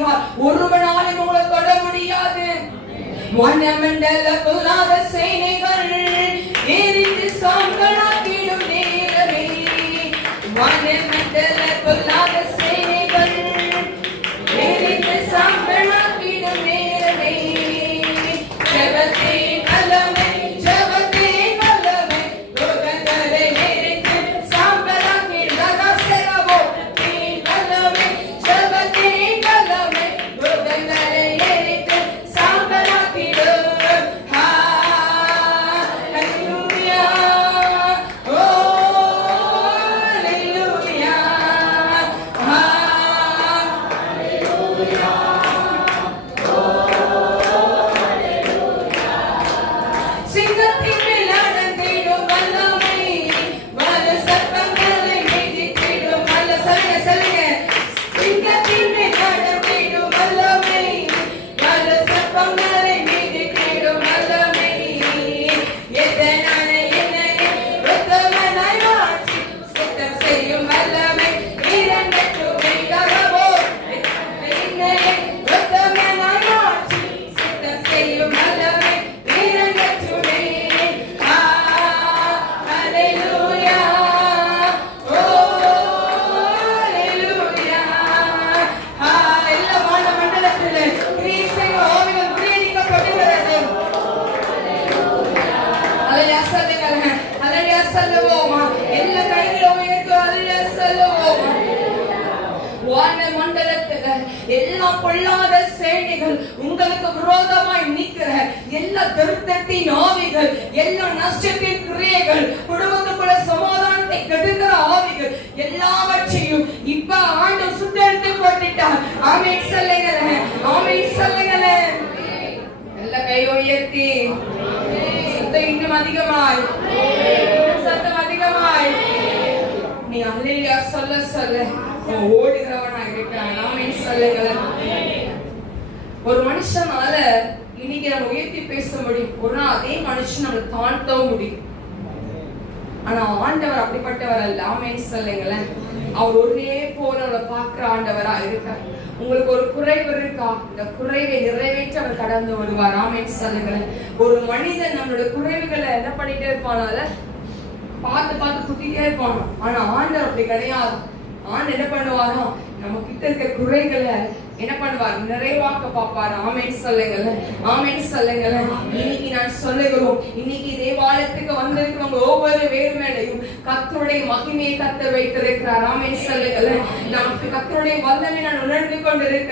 இருக்கிறபடியால் ஒருவனாலும் உங்களை தொட முடியாது. வானமண்டல பொல்லாத சேனைகள் எரிந்து சாம்பலாக்கிடும் நேரமே. வானமண்டல பொல்லாத சேனைகள் எரிந்து சாம்பலாக்கிடும் நேரமே. ஜெபத்தே வல்லமை, ஜெபத்தே வல்லமை, ரோகங்களை எரிந்து சாம்பலாக்கிடும் ரகசியமோ. வல்லமை, ஜெபத்தே வல்லமை, ரோகங்களை எரிந்து சாம்பலாக்கிடும். ஹalleluya, ஓ ஹalleluya, ஹalleluya, ஓ ஹalleluya. சிங்கத்தின் மேல் நடந்திடும் வல்லமை, வலு சர்ப்பங்களை மிதித்திடும் வல்ல. சொல்லுங்க சிங்கத்தின் மேல் நடந்திடும் வல்லமை, வலு சர்ப்பங்களை மிதித்திடும் வல்லமை. எதனால என்னை உத்தமனாய் மாற்றி சுத்தம் செய்யும் வல்லமை. இரண்டற்றுமை கரவோ என்னை உத்தமனாய் மாற்றி சுத்தம் செய்யும் வல்லமை. இரண்டற்றுமை. ஹalleluya, ஓ ஹalleluya. எல்லா வானமண்டலத்திலே கிறிஸ்துவின் ஆவியால் முறியடிக்கப்படுகிறது. ஹalleluya சொல்லுங்க. ஹalleluya சொல்லுவோமா? எல்லா கைகளும் உயர்த்தி ஹalleluya சொல்லுவோமா? வானமண்டலத்தில எல்லா பொல்லாத சேனைகள், உங்களுக்கு விரோதமாய் நிற்கிற எல்லா திருத்தத்தின் ஆவிகள், எல்லா நஷ்டத்தின் கிரியைகள், குடும்பத்துக்குள்ள சமாதானத்தை கெடுக்கிற ஆவிகள் எல்லாவற்றையும் இப்ப ஆண்டவர் சுத்தரித்து போட்டுட்டார். ஆமென் சொல்லுங்களேன், ஆமென் சொல்லுங்களேன். எல்லா கை உயர்த்தி சத்தம் இன்னும் அதிகமாய், சத்தம் அதிகமாய். நீ அல்லேலூயா சொல்ல சொல்ல ஓடுகிறவனா இருக்கிறான். ஆமென் சொல்லுங்களேன். ஒரு மனுஷனால இன்னைக்கு நம்ம உயர்த்தி பேச முடியும், ஒரு நாள் அதே மனுஷன் நம்ம தாழ்த்தவும் முடியும். ஆனா ஆண்டவர் அப்படிப்பட்டவர் அல்ல. ஆமென் சொல்லுங்களேன். அவர் ஒரே போல அவளை பார்க்கிற ஆண்டவரா இருக்கார். உங்களுக்கு ஒரு குறைவு இருக்கா, இந்த குறைவை நிறைவேற்ற அவர் கடந்து வருவார். ஆமென் சொல்லுங்களேன். ஒரு மனிதன் நம்மளோட குறைவுகளை என்ன பண்ணிட்டே இருப்பானால பார்த்து பார்த்து குத்திட்டே இருப்பானோ. ஆனா ஆண்டவர் அப்படி கிடையாது. ஆண்டு என்ன பண்ணுவாரோ, நம்ம கிட்ட இருக்க குறைகளை என்ன பண்ணுவார், நிறைவாக்க பார்ப்பார். ஆமென் சொல்லுங்களேன், ஆமென் சொல்லுங்களேன். இன்னைக்கு நான் சொல்லுகிறோம், இன்னைக்கு தேவாலயத்துக்கு வந்திருக்கிறவங்க ஒவ்வொரு வேறு மேலையும் கர்த்தருடைய மகிமையை கர்த்தர் வைத்திருக்கிறார். ஆமென் சொல்லுங்களேன். நான் கர்த்தருடைய வல்லமை நான் உணர்ந்து கொண்டிருக்கிறேன்.